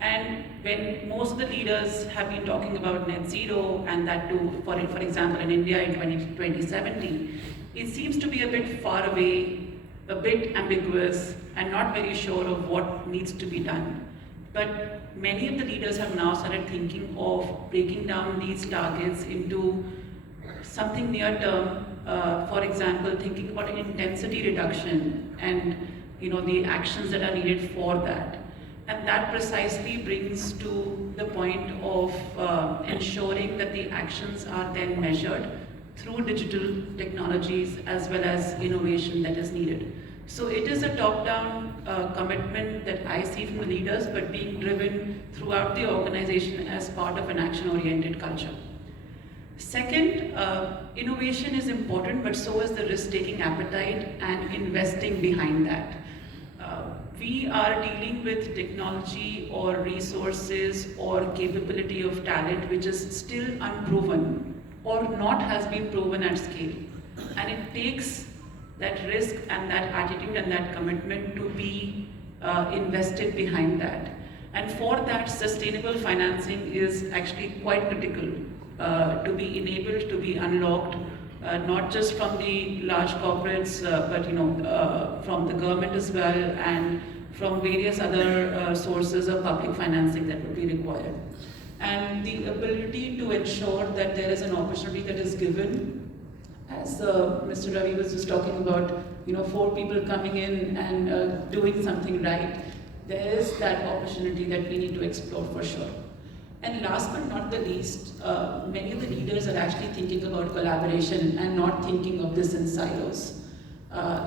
And when most of the leaders have been talking about net zero, and that too, for example, in India in 2070, it seems to be a bit far away, a bit ambiguous, and not very sure of what needs to be done. But many of the leaders have now started thinking of breaking down these targets into something near term. For example, thinking about an intensity reduction and the actions that are needed for that. And that precisely brings to the point of ensuring that the actions are then measured through digital technologies as well as innovation that is needed. So it is a top-down commitment that I see from the leaders, but being driven throughout the organization as part of an action-oriented culture. Second, innovation is important, but so is the risk-taking appetite and investing behind that. We are dealing with technology or resources or capability of talent which is still unproven or not has been proven at scale. And it takes that risk and that attitude and that commitment to be invested behind that. And for that, sustainable financing is actually quite critical to be enabled, to be unlocked, not just from the large corporates, but from the government as well, and from various other sources of public financing that would be required. And the ability to ensure that there is an opportunity that is given, as Mr. Ravi was just talking about, 4 people coming in and doing something right, there is that opportunity that we need to explore for sure. And last but not the least, many of the leaders are actually thinking about collaboration and not thinking of this in silos.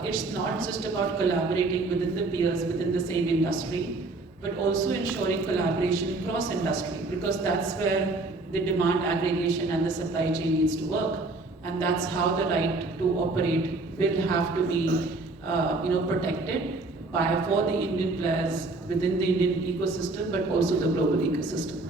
It's not just about collaborating within the peers, within the same industry, but also ensuring collaboration across industry, because that's where the demand aggregation and the supply chain needs to work. And that's how the right to operate will have to be protected for the Indian players within the Indian ecosystem, but also the global ecosystem.